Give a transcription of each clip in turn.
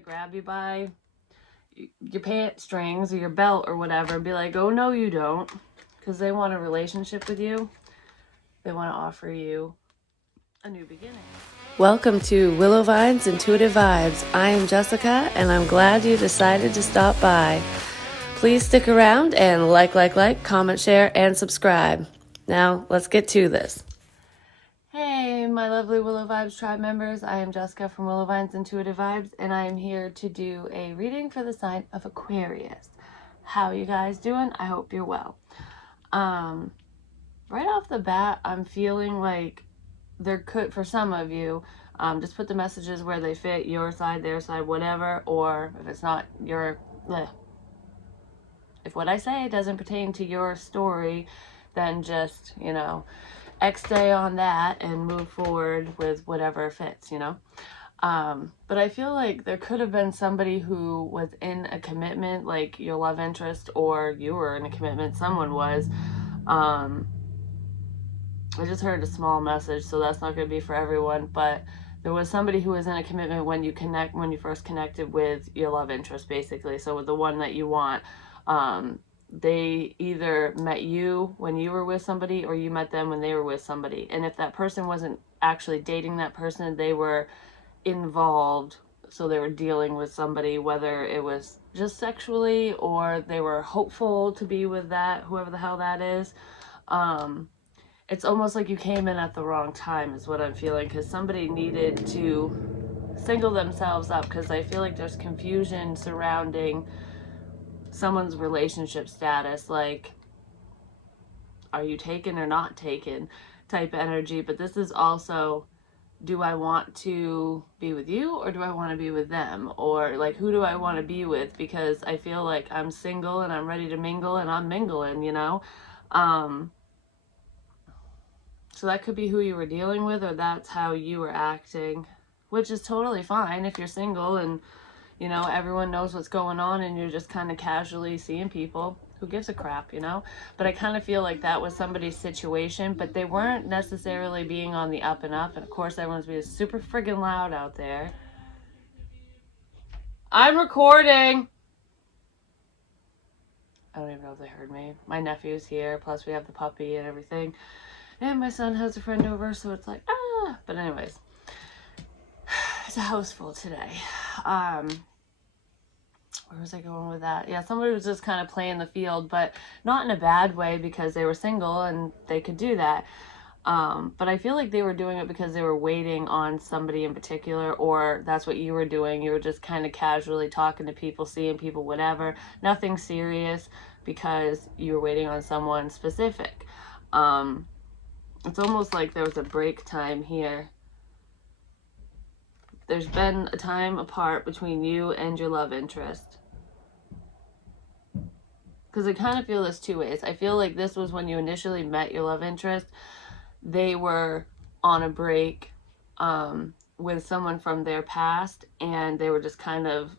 to grab you by your pants strings or your belt or whatever and be like, oh, no, you don't. Because they want a relationship with you. They want to offer you a new beginning. Welcome to Willow Vine's Intuitive Vibes. I am Jessica, and I'm glad you decided to stop by. Please stick around and like, comment, share, and subscribe. Now, let's get to this. Hey, my lovely Willow Vibes tribe members. I am Jessica from Willow Vine's Intuitive Vibes, and I am here to do a reading for the sign of Aquarius. How you guys doing? I hope you're well. Right off the bat, I'm feeling like there could, for some of you, just put the messages where they fit, your side, their side, whatever, or if it's not your, if what I say doesn't pertain to your story, then just, X day on that and move forward with whatever fits, But I feel like there could have been somebody who was in a commitment, like your love interest, or you were in a commitment, someone was. I just heard a small message, so that's not going to be for everyone, but there was somebody who was in a commitment when you first connected with your love interest, basically. So with the one that you want, they either met you when you were with somebody or you met them when they were with somebody. And if that person wasn't actually dating that person, they were involved. So they were dealing with somebody, whether it was just sexually or they were hopeful to be with that, whoever the hell that is. It's almost like you came in at the wrong time is what I'm feeling, because somebody needed to single themselves up, because I feel like there's confusion surrounding someone's relationship status, like, are you taken or not taken type energy. But this is also, do I want to be with you or do I want to be with them? Or like, who do I want to be with? Because I feel like I'm single and I'm ready to mingle and I'm mingling, So that could be who you were dealing with, or that's how you were acting, which is totally fine if you're single and, everyone knows what's going on and you're just kind of casually seeing people. Who gives a crap, But I kind of feel like that was somebody's situation, but they weren't necessarily being on the up and up. And of course, everyone's being super friggin' loud out there. I'm recording. I don't even know if they heard me. My nephew's here, plus we have the puppy and everything. And my son has a friend over, so it's like, But anyways, it's a house full today. Where was I going with that? Yeah, somebody was just kind of playing the field, but not in a bad way, because they were single and they could do that. But I feel like they were doing it because they were waiting on somebody in particular, or that's what you were doing. You were just kind of casually talking to people, seeing people, whatever. Nothing serious, because you were waiting on someone specific. It's almost like there was a break time here. There's been a time apart between you and your love interest. Because I kind of feel this two ways. I feel like this was when you initially met your love interest. They were on a break with someone from their past, and they were just kind of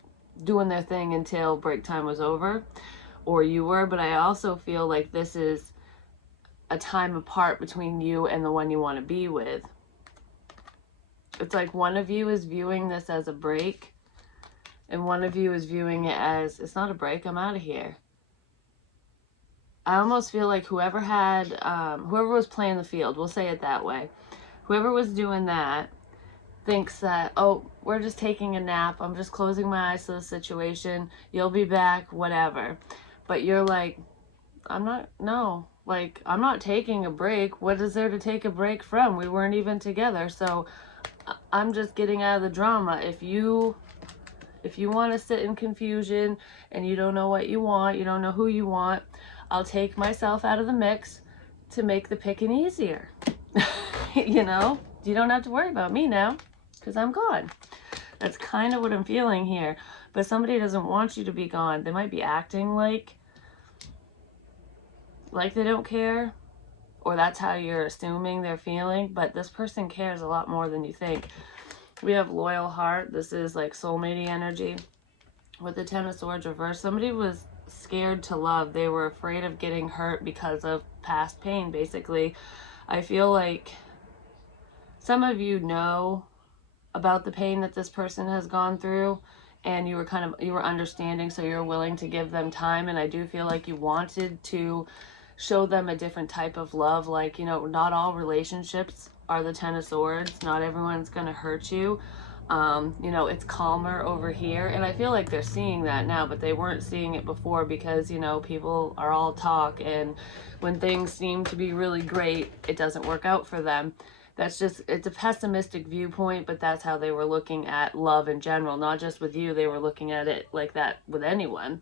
doing their thing until break time was over, or you were. But I also feel like this is a time apart between you and the one you want to be with. It's like one of you is viewing this as a break, and one of you is viewing it as, it's not a break, I'm out of here. I almost feel like whoever was playing the field, we'll say it that way, whoever was doing that thinks that, oh, we're just taking a nap, I'm just closing my eyes to the situation, you'll be back, whatever. But you're like, I'm not taking a break. What is there to take a break from? We weren't even together, so I'm just getting out of the drama. If you want to sit in confusion and you don't know what you want, you don't know who you want, I'll take myself out of the mix to make the picking easier. You don't have to worry about me now, because I'm gone. That's kind of what I'm feeling here. But somebody doesn't want you to be gone. They might be acting like they don't care, or that's how you're assuming they're feeling, but this person cares a lot more than you think. We have loyal heart. This is like soulmate energy. With the Ten of Swords reversed, somebody was scared to love. They were afraid of getting hurt because of past pain, basically. I feel like some of you know about the pain that this person has gone through, and you were understanding, so you're willing to give them time. And I do feel like you wanted to show them a different type of love. Like, you know, not all relationships are the Ten of Swords. Not everyone's going to hurt you. You know, it's calmer over here. And I feel like they're seeing that now, but they weren't seeing it before because, you know, people are all talk. And when things seem to be really great, it doesn't work out for them. That's just, it's a pessimistic viewpoint, but that's how they were looking at love in general. Not just with you, they were looking at it like that with anyone.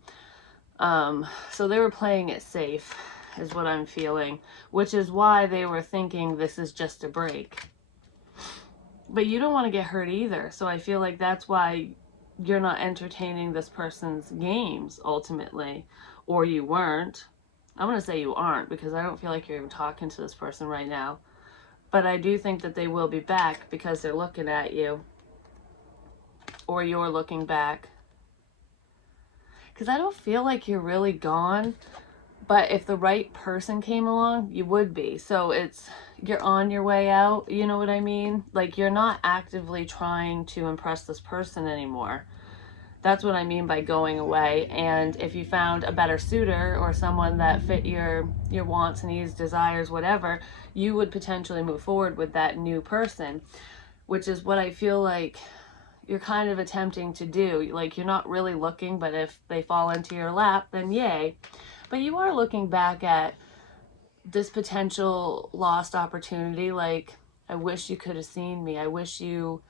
So they were playing it safe, is what I'm feeling, which is why they were thinking this is just a break. But you don't want to get hurt either. So I feel like that's why you're not entertaining this person's games ultimately, or you weren't. I'm going to say you aren't because I don't feel like you're even talking to this person right now. But I do think that they will be back because they're looking at you, or you're looking back. Because I don't feel like you're really gone. But if the right person came along, you would be. So you're on your way out, you know what I mean? Like, you're not actively trying to impress this person anymore. That's what I mean by going away. And if you found a better suitor or someone that fit your wants, needs, desires, whatever, you would potentially move forward with that new person, which is what I feel like you're kind of attempting to do. Like, you're not really looking, but if they fall into your lap, then yay. But you are looking back at this potential lost opportunity. Like, I wish you could have seen me. I wish you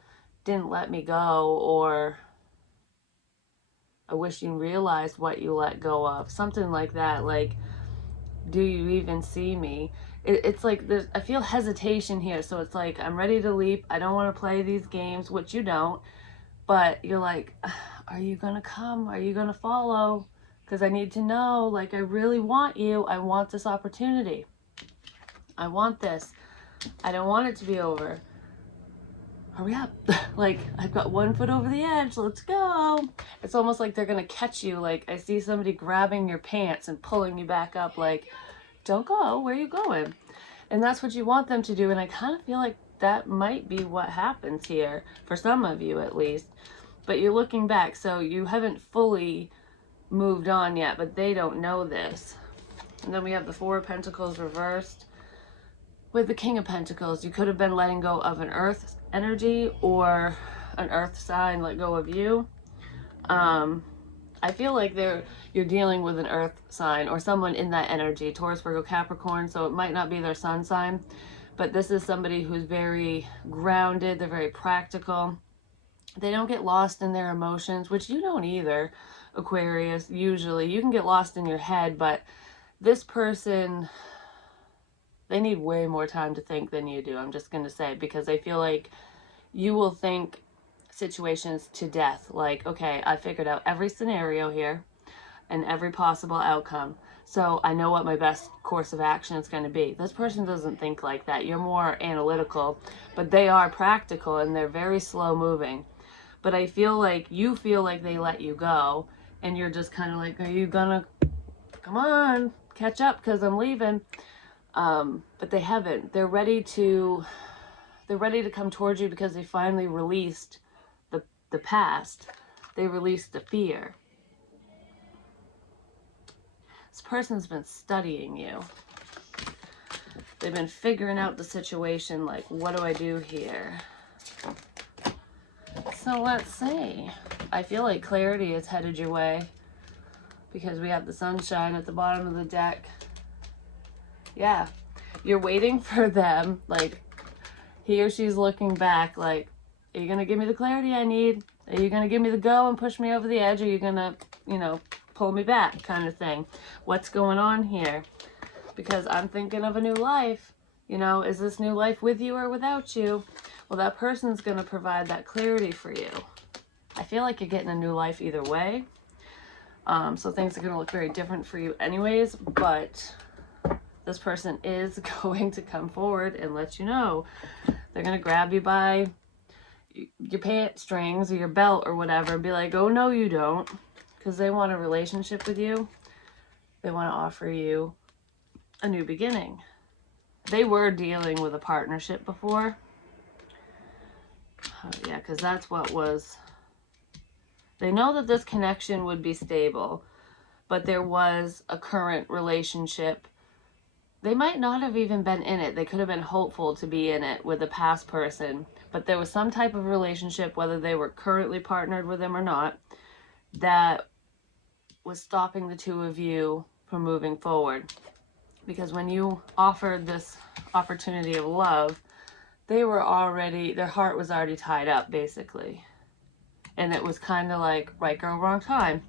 didn't let me go, or I wish you realized what you let go of. Something like that. Like, do you even see me? It's like I feel hesitation here. So it's like, I'm ready to leap. I don't want to play these games, which you don't. But you're like, are you going to come? Are you going to follow? Because I need to know, like, I really want you. I want this opportunity. I want this. I don't want it to be over. Hurry up. Like, I've got one foot over the edge. Let's go. It's almost like they're going to catch you. Like, I see somebody grabbing your pants and pulling you back up. Like, don't go. Where are you going? And that's what you want them to do. And I kind of feel like that might be what happens here. For some of you, at least. But you're looking back. So you haven't fully moved on yet, but they don't know this. And then we have the Four of Pentacles reversed with the King of Pentacles. You could have been letting go of an earth energy, or an earth sign let go of you. I feel like you're dealing with an earth sign or someone in that energy, Taurus, Virgo, Capricorn. So it might not be their sun sign, but this is somebody who's very grounded. They're very practical. They don't get lost in their emotions, which you don't either, Aquarius. Usually you can get lost in your head, but this person, they need way more time to think than you do. I'm just going to say, because I feel like you will think situations to death. Like, okay, I figured out every scenario here and every possible outcome, so I know what my best course of action is going to be. This person doesn't think like that. You're more analytical, but they are practical and they're very slow moving. But I feel like you feel like they let you go, and you're just kind of like, are you gonna, come on, catch up because I'm leaving. But they haven't. They're ready to come towards you because they finally released the past. They released the fear. This person's been studying you. They've been figuring out the situation, like, what do I do here? So let's see. I feel like clarity is headed your way because we have the sunshine at the bottom of the deck. Yeah, you're waiting for them. Like, he or she's looking back like, are you going to give me the clarity I need? Are you going to give me the go and push me over the edge? Or are you going to, you know, pull me back kind of thing? What's going on here? Because I'm thinking of a new life. You know, is this new life with you or without you? Well, that person's going to provide that clarity for you. I feel like you're getting a new life either way. So things are going to look very different for you anyways. But this person is going to come forward and let you know. They're going to grab you by your pant strings or your belt or whatever and be like, oh, no, you don't. Because they want a relationship with you. They want to offer you a new beginning. They were dealing with a partnership before. Yeah, because that's what was They know that this connection would be stable, but there was a current relationship. They might not have even been in it. They could have been hopeful to be in it with a past person, but there was some type of relationship, whether they were currently partnered with him or not, that was stopping the two of you from moving forward. Because when you offered this opportunity of love, they were already, their heart was already tied up, basically. And it was kind of like right girl, wrong time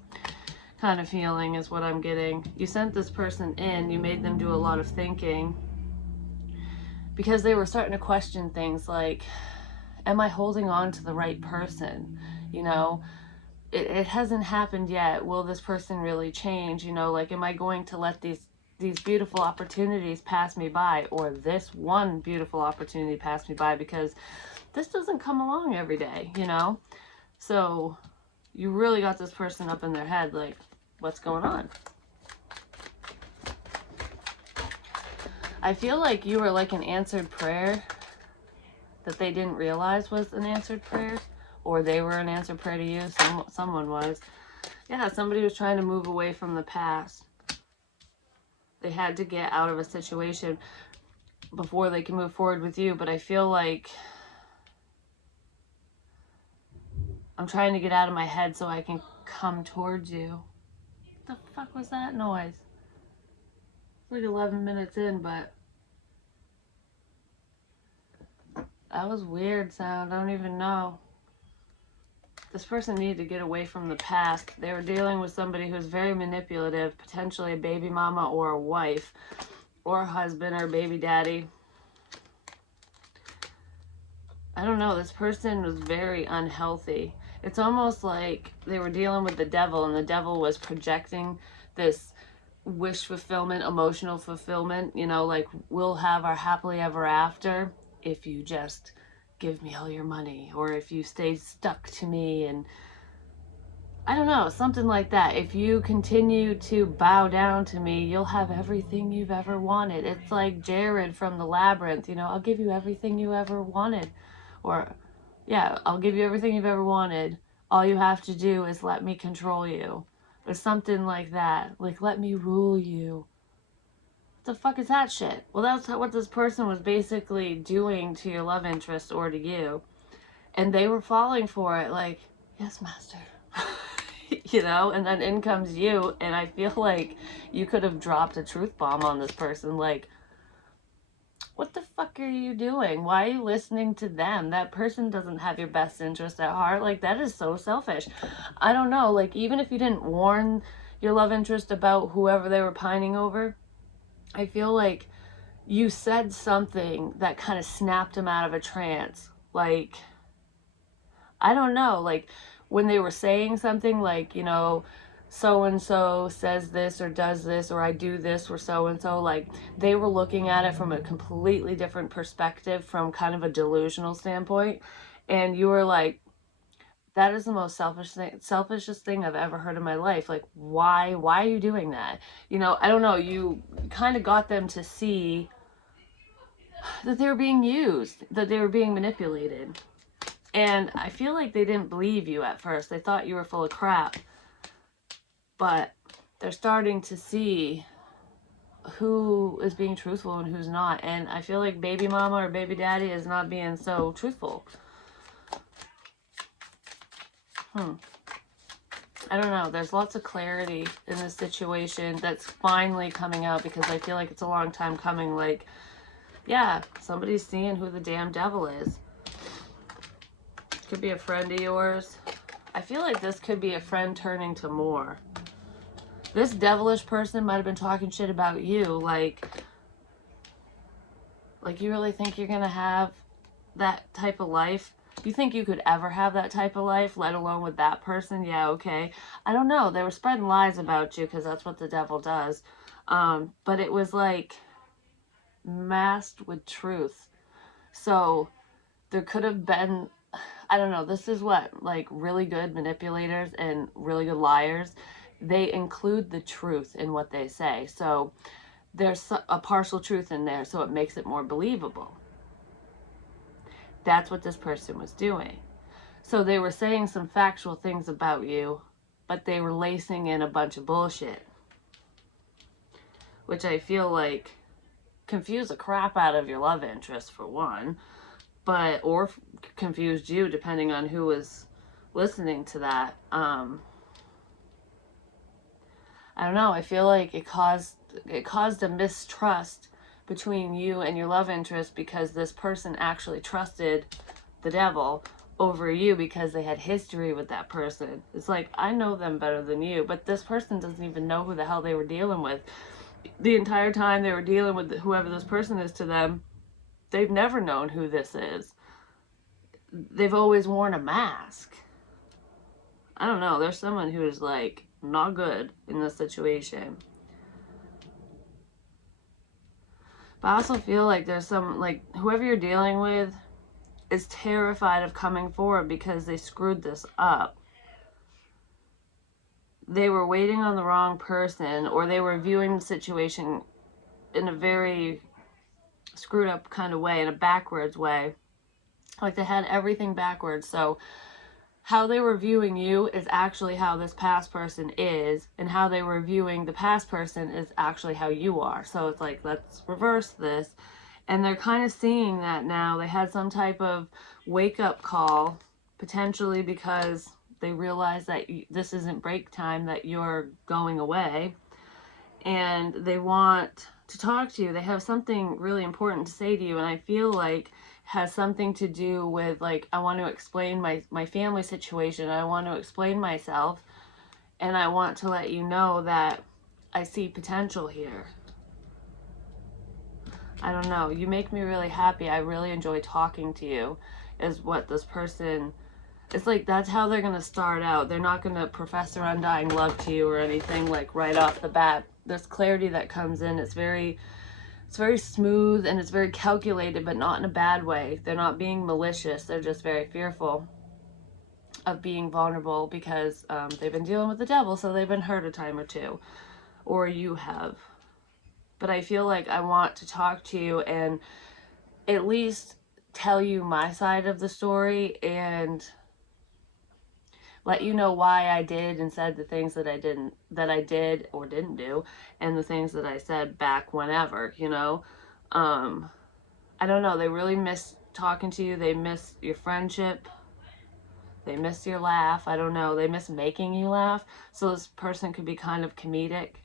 kind of feeling is what I'm getting. You sent this person in, you made them do a lot of thinking, because they were starting to question things like, am I holding on to the right person? You know, it hasn't happened yet. Will this person really change? You know, like, am I going to let these beautiful opportunities pass me by, or this one beautiful opportunity pass me by, because this doesn't come along every day, you know? So you really got this person up in their head, like, what's going on? I feel like you were like an answered prayer that they didn't realize was an answered prayer, or they were an answered prayer to you. Someone was. Yeah, somebody was trying to move away from the past. They had to get out of a situation before they can move forward with you, but I feel like I'm trying to get out of my head so I can come towards you. What the fuck was that noise? It's like 11 minutes in, but that was weird sound. I don't even know. This person needed to get away from the past. They were dealing with somebody who's very manipulative, potentially a baby mama or a wife, or a husband or baby daddy. I don't know. This person was very unhealthy. It's almost like they were dealing with the devil, and the devil was projecting this wish fulfillment, emotional fulfillment, you know, like, we'll have our happily ever after if you just give me all your money, or if you stay stuck to me, and I don't know, something like that. If you continue to bow down to me, you'll have everything you've ever wanted. It's like Jared from the Labyrinth, you know, I'll give you everything you ever wanted. Or, yeah, I'll give you everything you've ever wanted. All you have to do is let me control you. Or something like that. Like, let me rule you. What the fuck is that shit? Well, that's what this person was basically doing to your love interest or to you. And they were falling for it, like, yes, master. You know, and then in comes you, and I feel like you could have dropped a truth bomb on this person, like, what the fuck are you doing? Why are you listening to them? That person doesn't have your best interest at heart. Like, that is so selfish. I don't know, like, even if you didn't warn your love interest about whoever they were pining over, I feel like you said something that kind of snapped them out of a trance. Like, I don't know, like, when they were saying something like, you know, so and so says this or does this, or I do this or so and so, like, they were looking at it from a completely different perspective, from kind of a delusional standpoint, and you were like, that is the most selfishest thing I've ever heard in my life. Like, why are you doing that? You know, I don't know, you kind of got them to see that they were being used, that they were being manipulated. And I feel like they didn't believe you at first. They thought you were full of crap. But they're starting to see who is being truthful and who's not. And I feel like baby mama or baby daddy is not being so truthful. I don't know. There's lots of clarity in this situation that's finally coming out, because I feel like it's a long time coming. Like, yeah, somebody's seeing who the damn devil is. Could be a friend of yours. I feel like this could be a friend turning to more. This devilish person might have been talking shit about you, like you really think you're gonna have that type of life? You think you could ever have that type of life, let alone with that person? Yeah, okay. I don't know. They were spreading lies about you, because that's what the devil does. But it was like masked with truth. So there could have been, I don't know, this is what, like, really good manipulators and really good liars, they include the truth in what they say. So there's a partial truth in there, so it makes it more believable. That's what this person was doing. So they were saying some factual things about you, but they were lacing in a bunch of bullshit, which I feel like confused the crap out of your love interest, for one, or confused you, depending on who was listening to that. I don't know. I feel like it caused a mistrust between you and your love interest, because this person actually trusted the devil over you because they had history with that person. It's like, I know them better than you, but this person doesn't even know who the hell they were dealing with. The entire time they were dealing with whoever this person is to them, they've never known who this is. They've always worn a mask. I don't know. There's someone who is like not good in this situation. But I also feel like there's some, like, whoever you're dealing with is terrified of coming forward because they screwed this up. They were waiting on the wrong person, or they were viewing the situation in a very screwed up kind of way, in a backwards way. Like they had everything backwards. So how they were viewing you is actually how this past person is, and how they were viewing the past person is actually how you are. So it's like, let's reverse this. And they're kind of seeing that now. They had some type of wake-up call, potentially because they realize that this isn't break time, that you're going away, and they want to talk to you. They have something really important to say to you, and I feel like has something to do with, like, I want to explain my family situation, I want to explain myself, and I want to let you know that I see potential here. I don't know. You make me really happy. I really enjoy talking to you, is what this person, it's like, that's how they're going to start out. They're not going to profess their undying love to you or anything, like, right off the bat. There's clarity that comes in. It's very smooth, and it's very calculated, but not in a bad way. They're not being malicious. They're just very fearful of being vulnerable because they've been dealing with the devil, so they've been hurt a time or two, or you have. But I feel like I want to talk to you and at least tell you my side of the story, and let you know why I did and said the things that I did or didn't do, and the things that I said back whenever, you know. I don't know. They really miss talking to you. They miss your friendship. They miss your laugh. I don't know. They miss making you laugh. So this person could be kind of comedic.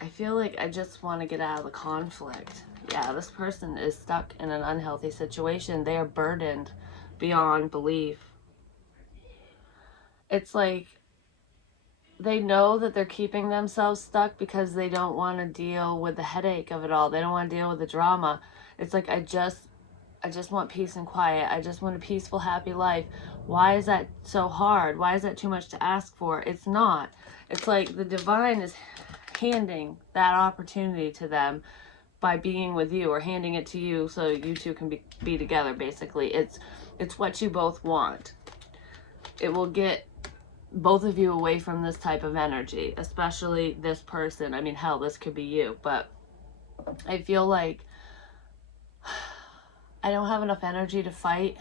I feel like I just want to get out of the conflict. Yeah, this person is stuck in an unhealthy situation. They are burdened beyond belief. It's like they know that they're keeping themselves stuck because they don't want to deal with the headache of it all. They don't want to deal with the drama. It's like, I just want peace and quiet. I just want a peaceful, happy life. Why is that so hard? Why is that too much to ask for? It's not. It's like the divine is handing that opportunity to them by being with you, or handing it to you so you two can be together, basically. It's what you both want. It will get both of you away from this type of energy, especially this person. I mean, hell, this could be you, but I feel like I don't have enough energy to fight,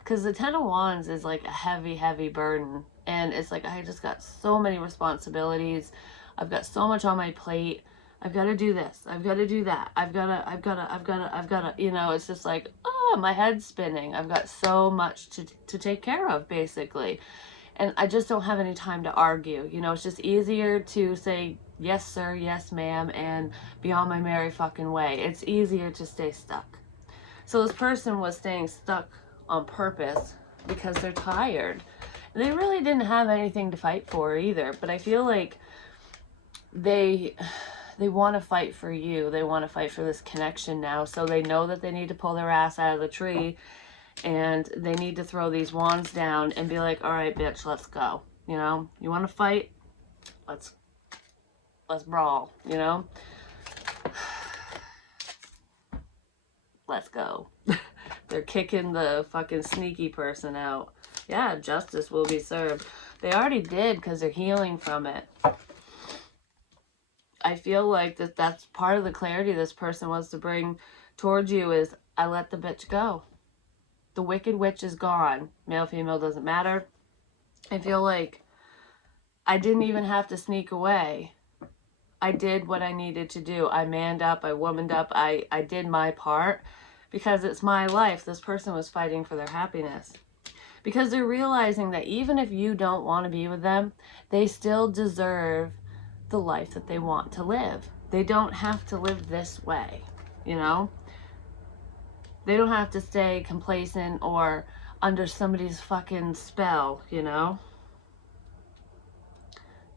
because the 10 of Wands is like a heavy, heavy burden, and it's like, I just got so many responsibilities. I've got so much on my plate. I've got to do this. I've got to do that. I've got to, you know, it's just like, oh, my head's spinning. I've got so much to take care of, basically. And I just don't have any time to argue. You know, it's just easier to say, yes, sir, yes, ma'am, and be on my merry fucking way. It's easier to stay stuck. So this person was staying stuck on purpose because they're tired. And they really didn't have anything to fight for either. But I feel like they want to fight for you. They want to fight for this connection now. So they know that they need to pull their ass out of the tree, and they need to throw these wands down and be like, all right, bitch, let's go. You know, you want to fight? Let's brawl, you know? Let's go. They're kicking the fucking sneaky person out. Yeah, justice will be served. They already did, because they're healing from it. I feel like that's part of the clarity this person wants to bring towards you is, I let the bitch go. The wicked witch is gone. Male, female, doesn't matter. I feel like I didn't even have to sneak away. I did what I needed to do. I manned up, I womaned up, I did my part because it's my life. This person was fighting for their happiness. Because they're realizing that even if you don't want to be with them, they still deserve the life that they want to live. They don't have to live this way, you know? They don't have to stay complacent or under somebody's fucking spell, you know?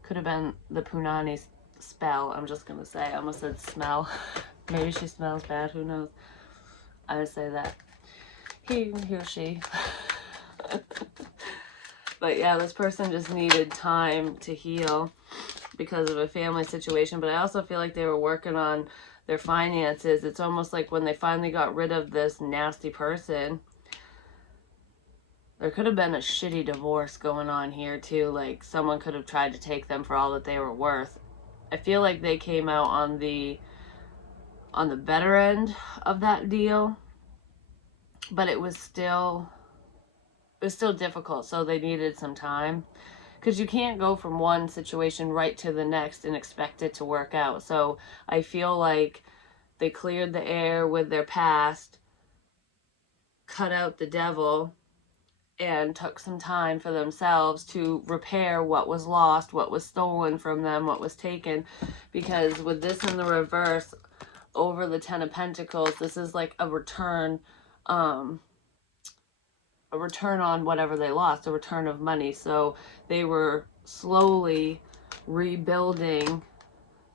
Could have been the Punani spell, I'm just gonna say. I almost said smell. Maybe she smells bad, who knows? I would say that. He or she. But yeah, this person just needed time to heal because of a family situation. But I also feel like they were working on their finances. It's almost like when they finally got rid of this nasty person, there could have been a shitty divorce going on here too. Like someone could have tried to take them for all that they were worth. I feel like they came out on the better end of that deal, but it was still difficult, so they needed some time, because you can't go from one situation right to the next and expect it to work out. So I feel like they cleared the air with their past, cut out the devil, and took some time for themselves to repair what was lost, what was stolen from them, what was taken. Because with this in the reverse over the Ten of Pentacles, this is like a return on whatever they lost, a return of money. So they were slowly rebuilding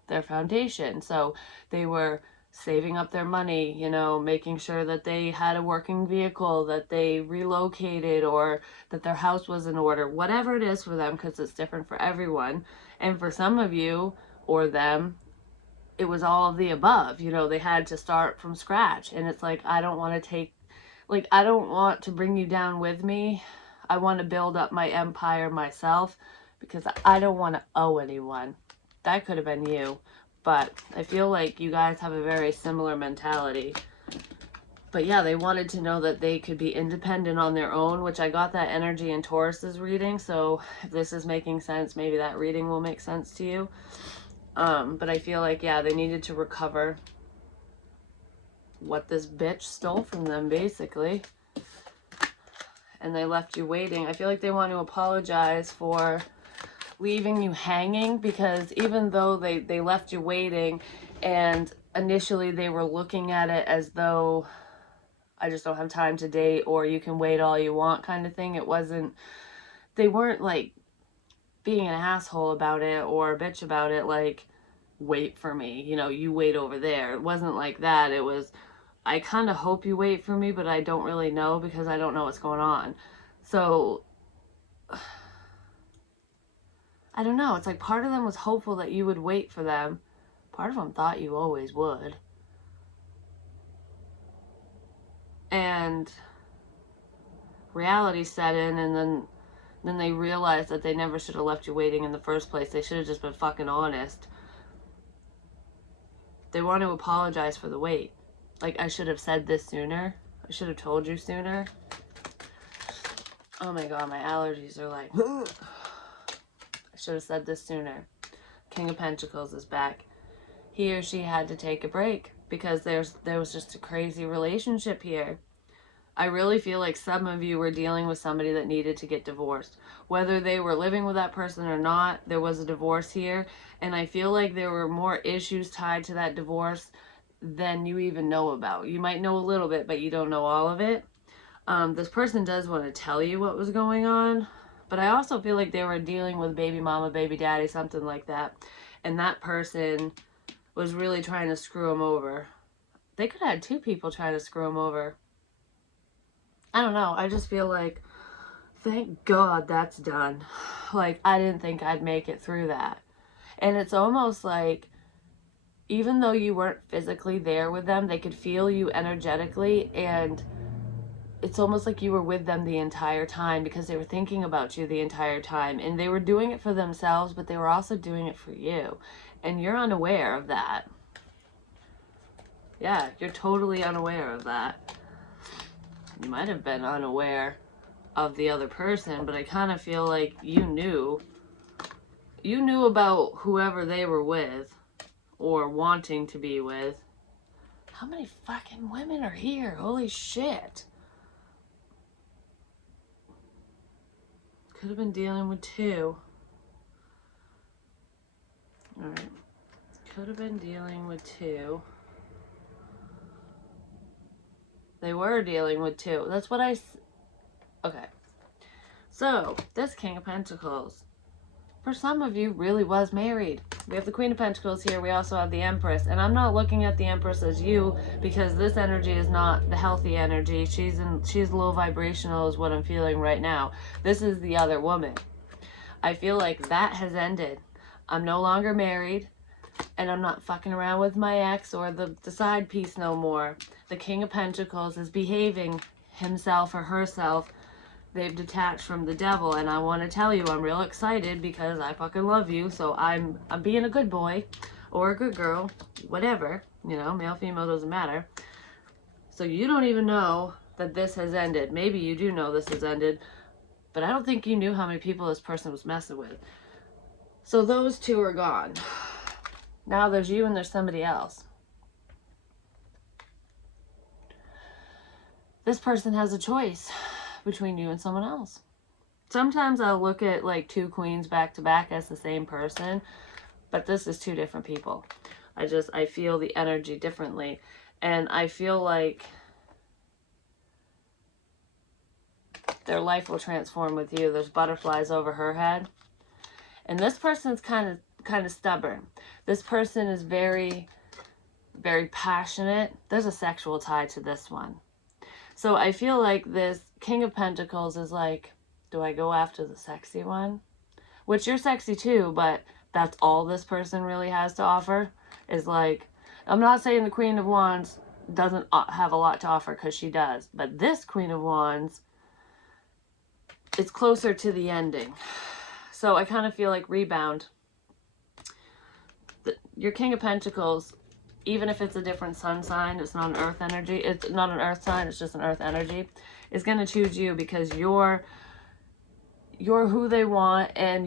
their foundation. So they were saving up their money, you know, making sure that they had a working vehicle, that they relocated, or that their house was in order, whatever it is for them, because it's different for everyone. And for some of you or them, it was all of the above. You know, they had to start from scratch. And it's like, I don't want to bring you down with me. I want to build up my empire myself because I don't want to owe anyone. That could have been you. But I feel like you guys have a very similar mentality. But yeah, they wanted to know that they could be independent on their own, which I got that energy in Taurus's reading. So if this is making sense, maybe that reading will make sense to you. But I feel like, yeah, they needed to recover what this bitch stole from them, basically. And they left you waiting. I feel like they want to apologize for leaving you hanging, because even though they left you waiting, and initially they were looking at it as though, I just don't have time to date, or you can wait all you want kind of thing. They weren't like being an asshole about it or a bitch about it, like, wait for me, you know, you wait over there. It wasn't like that. It was, I kind of hope you wait for me, but I don't really know because I don't know what's going on. So I don't know. It's like part of them was hopeful that you would wait for them. Part of them thought you always would. And reality set in, and then they realized that they never should have left you waiting in the first place. They should have just been fucking honest. They want to apologize for the wait. Like, I should have said this sooner. I should have told you sooner. Oh my god, my allergies are like... I should have said this sooner. King of Pentacles is back. He or she had to take a break because there was just a crazy relationship here. I really feel like some of you were dealing with somebody that needed to get divorced. Whether they were living with that person or not, there was a divorce here. And I feel like there were more issues tied to that divorce than you even know about. You might know a little bit, but you don't know all of it. This person does want to tell you what was going on. But I also feel like they were dealing with baby mama, baby daddy, something like that. And that person was really trying to screw them over. They could have had two people trying to screw them over. I don't know. I just feel like, thank God that's done. Like, I didn't think I'd make it through that. And it's almost like, even though you weren't physically there with them, they could feel you energetically, and it's almost like you were with them the entire time because they were thinking about you the entire time, and they were doing it for themselves, but they were also doing it for you, and you're unaware of that. Yeah, you're totally unaware of that. You might have been unaware of the other person, but I kind of feel like you knew about whoever they were with or wanting to be with. How many fucking women are here? Holy shit. Could have been dealing with 2. Alright. Could have been dealing with 2. They were dealing with 2. That's what okay. So, this King of Pentacles, for some of you, really was married. We have the Queen of Pentacles here. We also have the Empress. And I'm not looking at the Empress as you, because this energy is not the healthy energy. She's low vibrational is what I'm feeling right now. This is the other woman. I feel like that has ended. I'm no longer married, and I'm not fucking around with my ex or the side piece no more. The King of Pentacles is behaving himself or herself. They've detached from the devil, and I want to tell you, I'm real excited because I fucking love you. So I'm being a good boy or a good girl, whatever, you know, male, female, doesn't matter. So you don't even know that this has ended. Maybe you do know this has ended, but I don't think you knew how many people this person was messing with. So those 2 are gone. Now there's you and there's somebody else. This person has a choice between you and someone else. Sometimes I'll look at like 2 queens back to back as the same person, but this is 2 different people. I feel the energy differently, and I feel like their life will transform with you. There's butterflies over her head, and this person's kind of stubborn. This person is very, very passionate. There's a sexual tie to this one. So I feel like this King of Pentacles is like, do I go after the sexy one? Which you're sexy too, but that's all this person really has to offer. Is like, I'm not saying the Queen of Wands doesn't have a lot to offer, because she does. But this Queen of Wands, it's closer to the ending. So I kind of feel like rebound. Your King of Pentacles, even if it's a different sun sign, it's not an earth energy, it's not an earth sign, it's just an earth energy, is going to choose you because you're who they want, and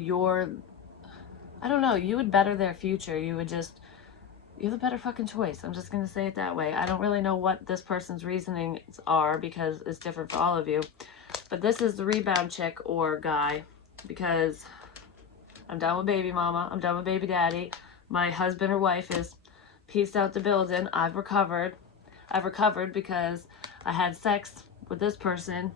I don't know, you would better their future. You're the better fucking choice. I'm just going to say it that way. I don't really know what this person's reasonings are because it's different for all of you. But this is the rebound chick or guy, because I'm done with baby mama. I'm done with baby daddy. My husband or wife is pieced out the building. I've recovered. I've recovered because I had sex with this person.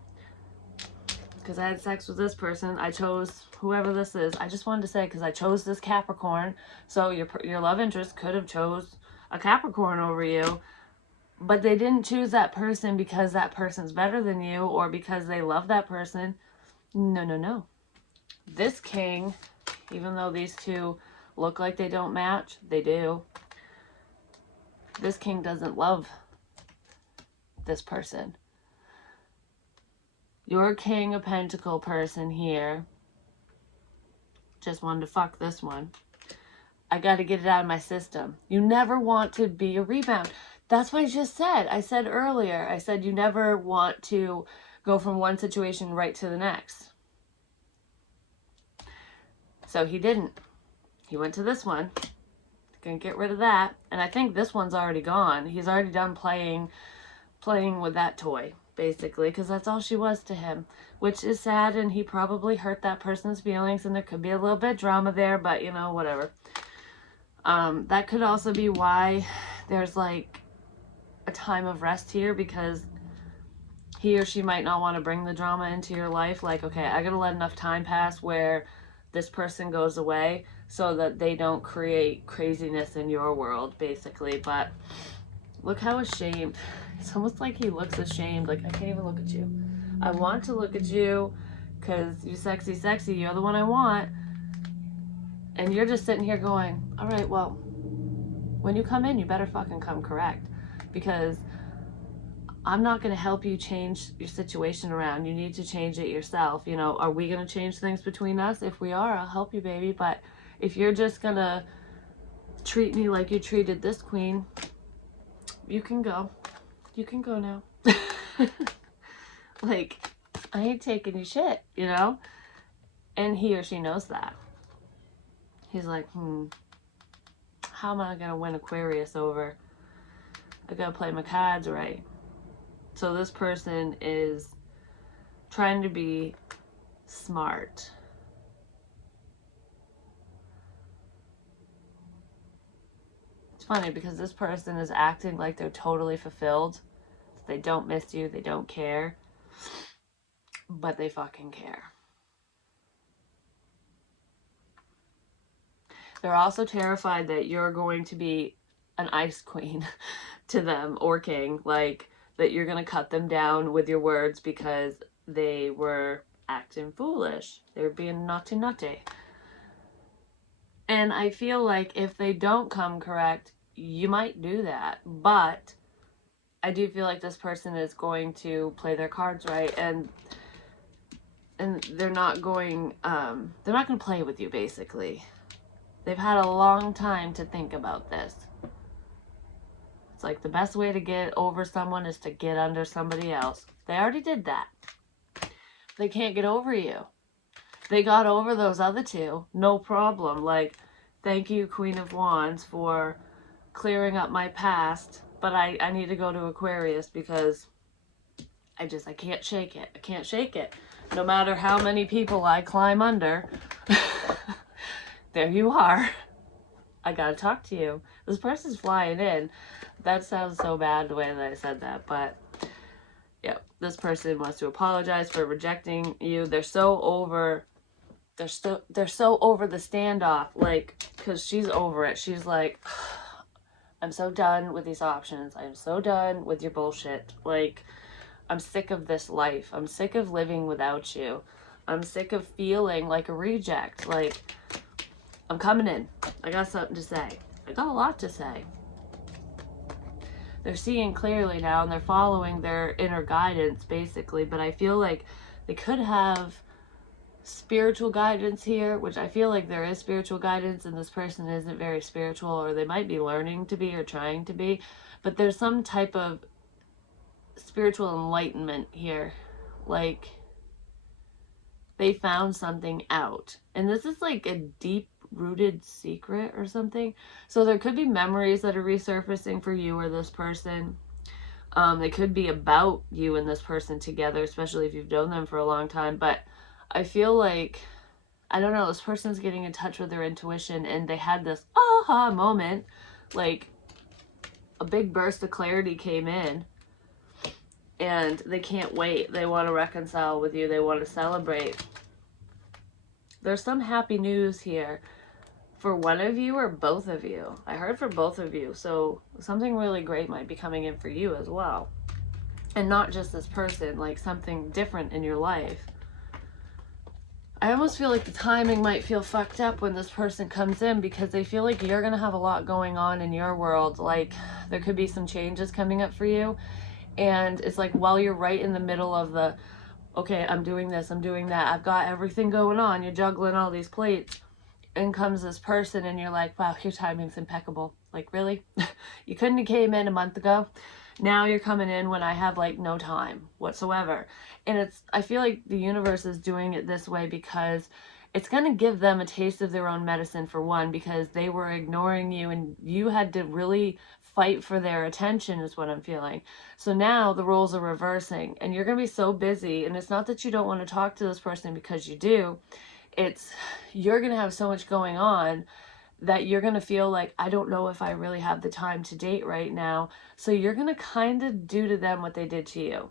I chose whoever this is. I just wanted to say, because I chose this Capricorn. So your love interest could have chose a Capricorn over you. But they didn't choose that person because that person's better than you or because they love that person. No, no, no. This king, even though these 2 look like they don't match, they do. This king doesn't love this person. Your King of Pentacle person here just wanted to fuck this one. I got to get it out of my system. You never want to be a rebound. That's what I just said. I said earlier, I said you never want to go from one situation right to the next. So he didn't. He went to this one. Gonna get rid of that. And I think this one's already gone. He's already done playing with that toy, basically, because that's all she was to him, which is sad, and he probably hurt that person's feelings, and there could be a little bit of drama there, but you know, whatever. That could also be why there's like a time of rest here, because he or she might not want to bring the drama into your life. Like, okay, I gotta let enough time pass where this person goes away so that they don't create craziness in your world, basically. But look how ashamed. It's almost like he looks ashamed. Like, I can't even look at you. I want to look at you because you sexy, sexy. You're the one I want. And you're just sitting here going, all right, well, when you come in, you better fucking come correct, because I'm not going to help you change your situation around. You need to change it yourself. You know, are we going to change things between us? If we are, I'll help you, baby. But if you're just going to treat me like you treated this queen, you can go. You can go now. Like, I ain't taking your shit, you know? And he or she knows that. He's like, how am I gonna win Aquarius over? I gotta play my cards right. So this person is trying to be smart. It's funny because this person is acting like they're totally fulfilled. They don't miss you, they don't care, but they fucking care. They're also terrified that you're going to be an ice queen to them, or king, like that you're going to cut them down with your words because they were acting foolish. They were being naughty. And I feel like if they don't come correct, you might do that. But I do feel like this person is going to play their cards right, and they're not going to play with you, basically. They've had a long time to think about this. It's like the best way to get over someone is to get under somebody else. They already did that. They can't get over you. They got over those other two, no problem. Like, thank you, Queen of Wands, for clearing up my past, but I need to go to Aquarius because I can't shake it. I can't shake it. No matter how many people I climb under, there you are. I gotta talk to you. This person's flying in. That sounds so bad the way that I said that, but yeah, this person wants to apologize for rejecting you. They're so over the standoff, like, because she's over it. She's like, I'm so done with these options. I'm so done with your bullshit. Like, I'm sick of this life. I'm sick of living without you. I'm sick of feeling like a reject. Like, I'm coming in. I got something to say. I got a lot to say. They're seeing clearly now, and they're following their inner guidance, basically. But I feel like they could have spiritual guidance here, which I feel like there is spiritual guidance, and this person isn't very spiritual, or they might be learning to be or trying to be. But there's some type of spiritual enlightenment here. Like, they found something out. And this is like a deep rooted secret or something. So there could be memories that are resurfacing for you or this person. They could be about you and this person together, especially if you've known them for a long time. But I feel like, I don't know, this person's getting in touch with their intuition, and they had this aha moment. Like, a big burst of clarity came in, and they can't wait. They want to reconcile with you. They want to celebrate. There's some happy news here for one of you or both of you. I heard for both of you. So something really great might be coming in for you as well. And not just this person, like something different in your life. I almost feel like the timing might feel fucked up when this person comes in, because they feel like you're going to have a lot going on in your world. Like, there could be some changes coming up for you. And it's like, while you're right in the middle of the, okay, I'm doing this, I'm doing that, I've got everything going on, you're juggling all these plates, in comes this person, and you're like, wow, your timing's impeccable. Like, really? You couldn't have came in a month ago? Now you're coming in when I have like no time whatsoever. And I feel like the universe is doing it this way because it's going to give them a taste of their own medicine, for one, because they were ignoring you and you had to really fight for their attention, is what I'm feeling. So now the roles are reversing, and you're going to be so busy. And it's not that you don't want to talk to this person, because you do. It's, you're going to have so much going on that you're going to feel like, I don't know if I really have the time to date right now. So you're going to kind of do to them what they did to you,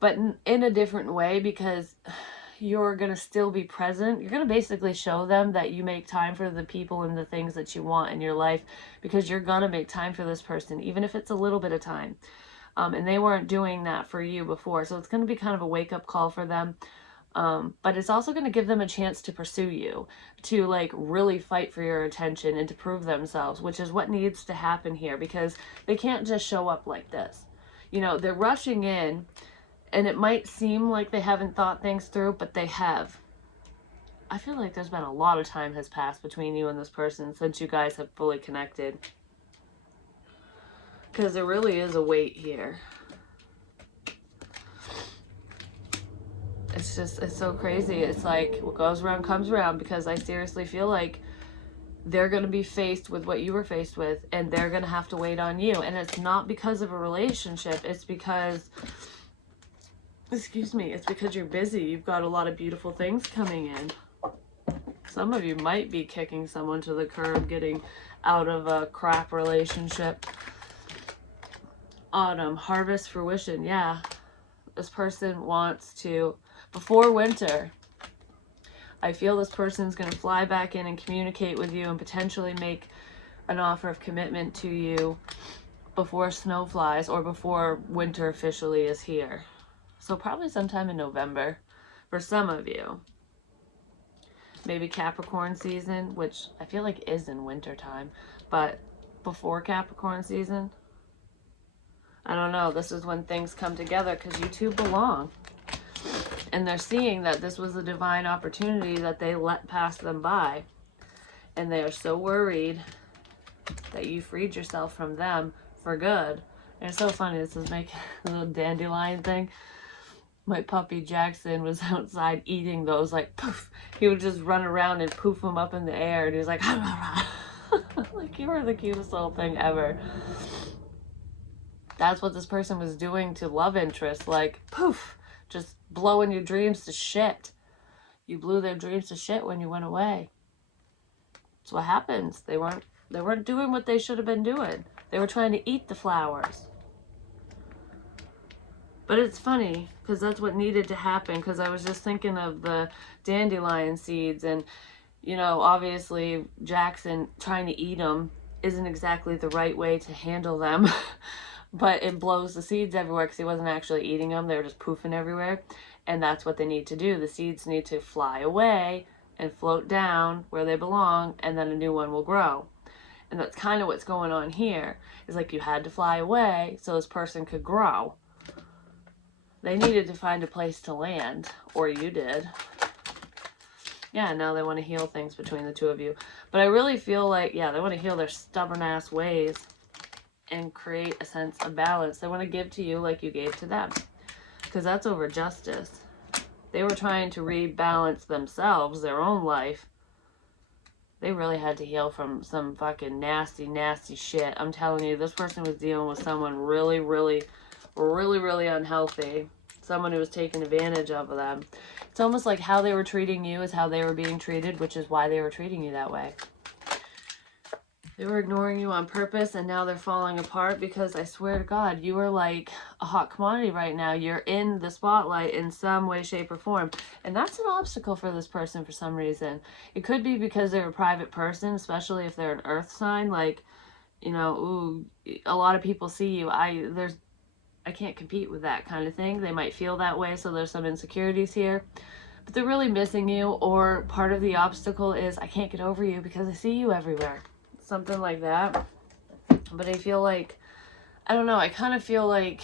but in a different way, because you're going to still be present. You're going to basically show them that you make time for the people and the things that you want in your life, because you're going to make time for this person, even if it's a little bit of time. And they weren't doing that for you before. So it's going to be kind of a wake-up call for them. But it's also going to give them a chance to pursue you, to like really fight for your attention and to prove themselves, which is what needs to happen here, because they can't just show up like this. You know, they're rushing in, and it might seem like they haven't thought things through, but they have. I feel like there's been a lot of time has passed between you and this person since you guys have fully connected. Because there really is a weight here. It's just, it's so crazy. It's like what goes around comes around, because I seriously feel like they're going to be faced with what you were faced with, and they're going to have to wait on you. And it's not because of a relationship. It's because, excuse me, it's because you're busy. You've got a lot of beautiful things coming in. Some of you might be kicking someone to the curb, getting out of a crap relationship. Autumn, harvest, fruition. Yeah, this person wants to, before winter, I feel this person's going to fly back in and communicate with you and potentially make an offer of commitment to you before snow flies or before winter officially is here. So probably sometime in November for some of you. Maybe Capricorn season, which I feel like is in winter time, but before Capricorn season. I don't know. This is when things come together, because you two belong. And they're seeing that this was a divine opportunity that they let pass them by. And they are so worried that you freed yourself from them for good. And it's so funny. This is making a little dandelion thing. My puppy Jackson was outside eating those, like, poof. He would just run around and poof them up in the air. And he was like, like, you were the cutest little thing ever. That's what this person was doing to love interest. Like, poof, just blowing your dreams to shit. You blew their dreams to shit when you went away. That's what happens. They weren't doing what they should have been doing. They were trying to eat the flowers. But it's funny, because that's what needed to happen, because I was just thinking of the dandelion seeds, and, you know, obviously Jackson trying to eat them isn't exactly the right way to handle them. But it blows the seeds everywhere, because he wasn't actually eating them. They were just poofing everywhere. And that's what they need to do. The seeds need to fly away and float down where they belong, and then a new one will grow. And that's kind of what's going on here. It's like you had to fly away so this person could grow. They needed to find a place to land, or you did. Yeah, now they want to heal things between the two of you. But I really feel like, yeah, they want to heal their stubborn-ass ways and create a sense of balance. They want to give to you like you gave to them, because that's over justice. They were trying to rebalance themselves, their own life. They really had to heal from some fucking nasty, nasty shit. I'm telling you, this person was dealing with someone really, really, really, really unhealthy. Someone who was taking advantage of them. It's almost like how they were treating you is how they were being treated, which is why they were treating you that way. They were ignoring you on purpose, and now they're falling apart, because I swear to God, you are like a hot commodity right now. You're in the spotlight in some way, shape, or form. And that's an obstacle for this person for some reason. It could be because they're a private person, especially if they're an earth sign. Like, you know, ooh, a lot of people see you. I can't compete with that kind of thing. They might feel that way, so there's some insecurities here. But they're really missing you, or part of the obstacle is, I can't get over you because I see you everywhere. Something like that. But I feel like, I don't know, I kind of feel like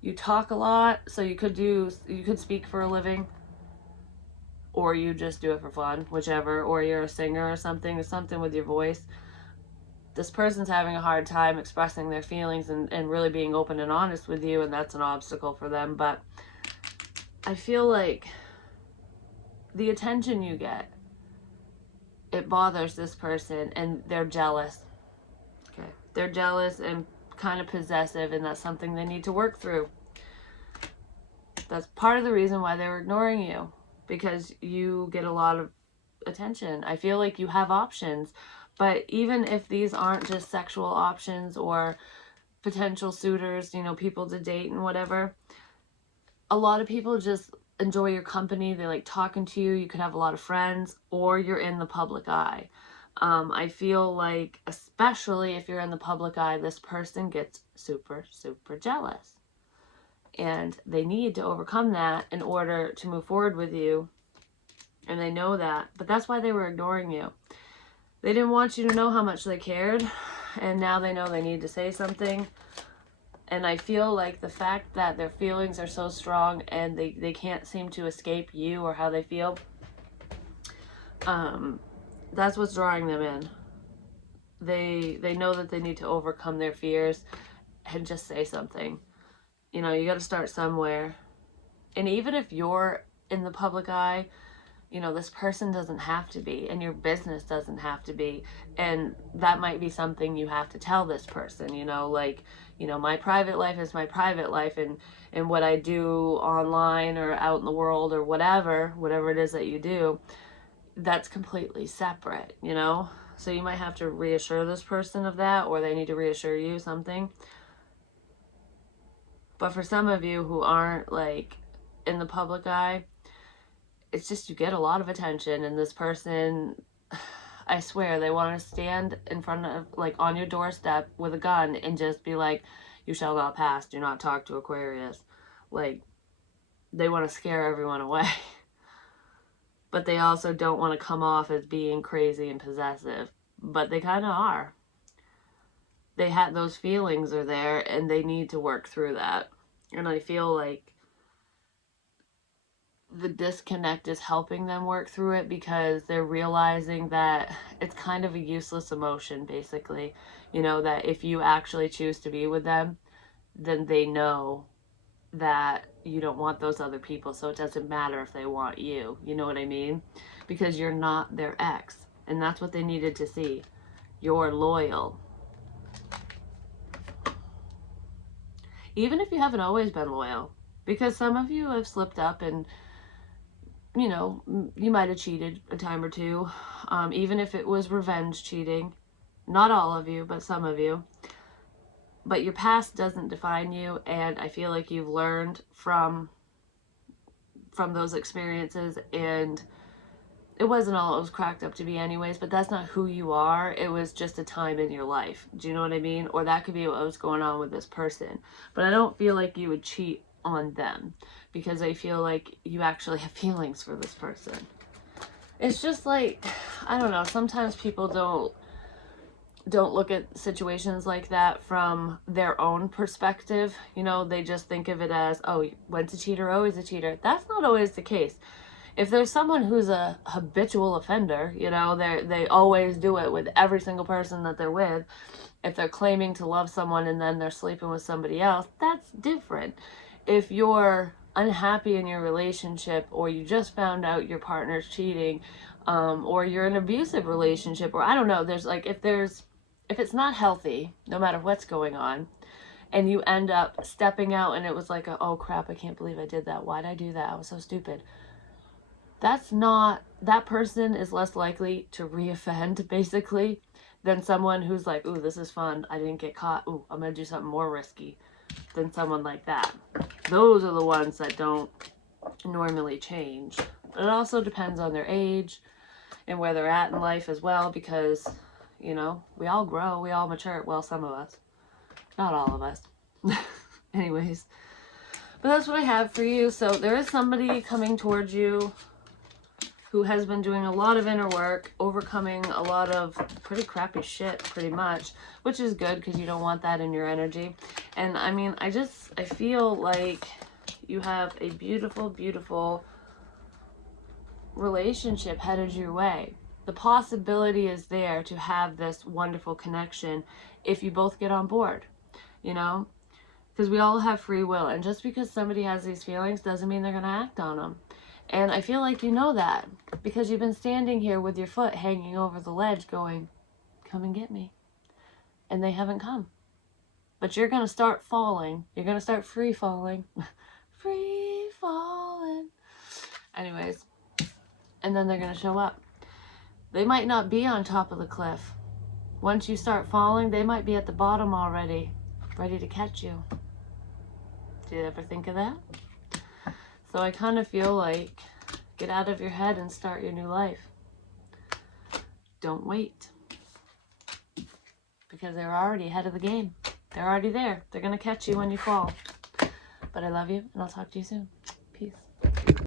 you talk a lot, so you could speak for a living, or you just do it for fun, whichever, or you're a singer or something with your voice. This person's having a hard time expressing their feelings and really being open and honest with you, and that's an obstacle for them. But I feel like the attention you get, it bothers this person, and they're jealous. Okay, they're jealous and kind of possessive, and that's something they need to work through. That's part of the reason why they're ignoring you, because you get a lot of attention. I feel like you have options, but even if these aren't just sexual options or potential suitors, you know, people to date and whatever, a lot of people just enjoy your company. They like talking to you. You could have a lot of friends, or you're in the public eye. I feel like, especially if you're in the public eye, this person gets super, super jealous. And they need to overcome that in order to move forward with you. And they know that. But that's why they were ignoring you. They didn't want you to know how much they cared. And now they know they need to say something. And I feel like the fact that their feelings are so strong and they can't seem to escape you or how they feel, that's what's drawing them in. they know that they need to overcome their fears and just say something. You know, you got to start somewhere. And even if you're in the public eye, you know, this person doesn't have to be, and your business doesn't have to be. And that might be something you have to tell this person, you know, like, you know, my private life is my private life, and what I do online or out in the world or whatever it is that you do, that's completely separate, you know? So you might have to reassure this person of that, or they need to reassure you something. But for some of you who aren't like in the public eye, it's just you get a lot of attention, and this person, I swear, they want to stand in front of, like, on your doorstep with a gun and just be like, you shall not pass, do not talk to Aquarius. Like, they want to scare everyone away. But they also don't want to come off as being crazy and possessive. But they kind of are. They had those feelings are there, and they need to work through that. And I feel like the disconnect is helping them work through it, because they're realizing that it's kind of a useless emotion, basically. You know, that if you actually choose to be with them, then they know that you don't want those other people, so it doesn't matter if they want you. You know what I mean? Because you're not their ex, and that's what they needed to see. You're loyal. Even if you haven't always been loyal, because some of you have slipped up and, you know, you might have cheated a time or two, even if it was revenge cheating. Not all of you, but some of you. But your past doesn't define you, and I feel like you've learned from those experiences, and it wasn't all it was cracked up to be anyways, but that's not who you are. It was just a time in your life. Do you know what I mean? Or that could be what was going on with this person. But I don't feel like you would cheat on them, because I feel like you actually have feelings for this person. It's just like, I don't know, sometimes people don't look at situations like that from their own perspective. You know, they just think of it as, oh, once a cheater, always a cheater. That's not always the case. If there's someone who's a habitual offender, you know, they always do it with every single person that they're with. If they're claiming to love someone and then they're sleeping with somebody else, that's different. If you're unhappy in your relationship, or you just found out your partner's cheating, or you're in an abusive relationship, or I don't know, there's like, if it's not healthy, no matter what's going on, and you end up stepping out and it was like, oh crap, I can't believe I did that. Why'd I do that? I was so stupid. That person is less likely to reoffend, basically, than someone who's like, ooh, this is fun, I didn't get caught, ooh, I'm gonna do something more risky, than someone like that. Those are the ones that don't normally change. But it also depends on their age and where they're at in life as well, because, you know, we all grow, we all mature. Well, some of us, not all of us. Anyways, but that's what I have for you. So there is somebody coming towards you who has been doing a lot of inner work, overcoming a lot of pretty crappy shit, pretty much, which is good, because you don't want that in your energy. And I mean, I feel like you have a beautiful, beautiful relationship headed your way. The possibility is there to have this wonderful connection if you both get on board, you know, because we all have free will, and just because somebody has these feelings doesn't mean they're going to act on them. And I feel like you know that, because you've been standing here with your foot hanging over the ledge going, come and get me, and they haven't come. But you're going to start falling. You're going to start free falling. Free falling. Anyways, and then they're going to show up. They might not be on top of the cliff. Once you start falling, they might be at the bottom already, ready to catch you. Did you ever think of that? So I kind of feel like, get out of your head and start your new life. Don't wait. Because they're already ahead of the game. They're already there. They're going to catch you when you fall. But I love you, and I'll talk to you soon.